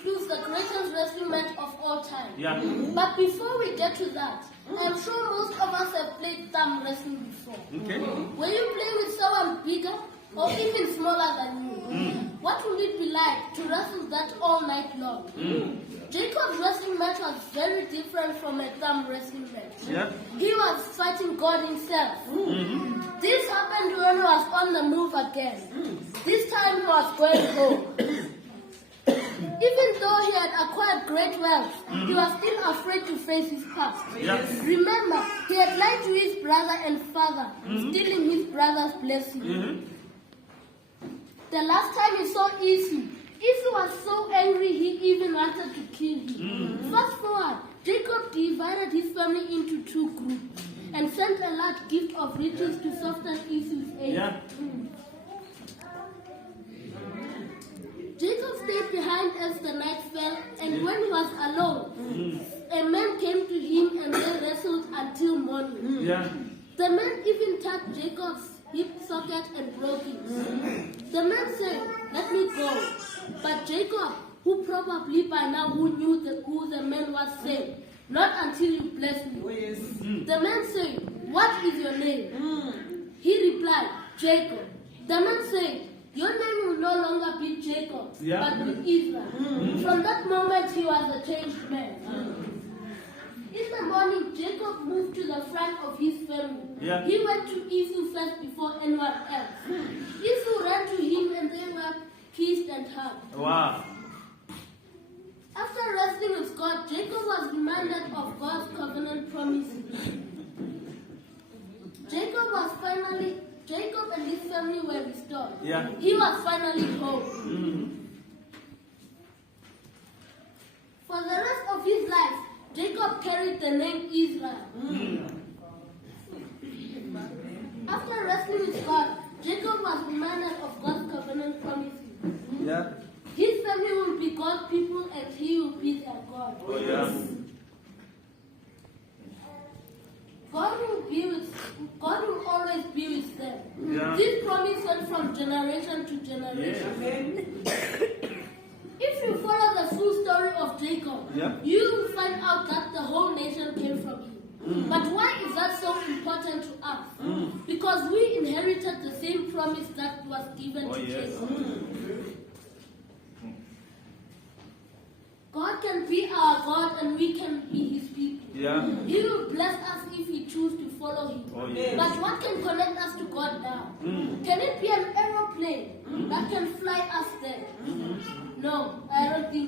includes the greatest wrestling match of all time. Yeah. But before we get to that, I'm sure most of us have played thumb wrestling before. Okay. Were you playing with someone bigger or even smaller than you? What would it be like to wrestle that all night long? Jacob's wrestling match was very different from a thumb wrestling match. Yeah. He was fighting God himself. This happened when he was on the move again. This time he was going home. Even though he had acquired great wealth, he was still afraid to face his past. Yeah. Remember, he had lied to his brother and father, stealing his brother's blessing. The last time he saw Esau was so angry he even wanted to kill him. Fast forward, Jacob divided his family into two groups and sent a large gift of riches to soften Esau's anger. Yeah. Jacob stayed behind as the night fell, and when he was alone, a man came to him and they wrestled until morning. Yeah. The man even touched Jacob's hip socket and broke it. The man said, "Let me go." But Jacob, who probably by now knew who the man was, said, "Not until you bless me." The man said, "What is your name?" He replied, "Jacob." The man said, "Your name will no longer be Jacob, but be Israel." From that moment, he was a changed man. In the morning, Jacob moved to the front of his family. Yeah. He went to Esau first before anyone else. Esau ran to him and they were kissed and hugged. Wow. After wrestling with God, Jacob was reminded of God's covenant promises. Jacob and his family were restored. Yeah. He was finally home. For the rest of his life, Jacob carried the name Israel. After wrestling with God, Jacob was reminded of God's covenant promises. Yeah. His family will be God's people and he will be their God. Oh, yeah. God will always be with them. Yeah. This promise went from generation to generation. If you follow the full story of Jacob, you will find out that the whole nation came from him. But why is that so important to us? Because we inherited the same promise that was given to Jacob. God can be our God and we can be his people. Yeah. He will bless us if we choose to follow him. Oh, yes. But what can connect us to God now? Can it be an aeroplane that can fly us there? No, I don't think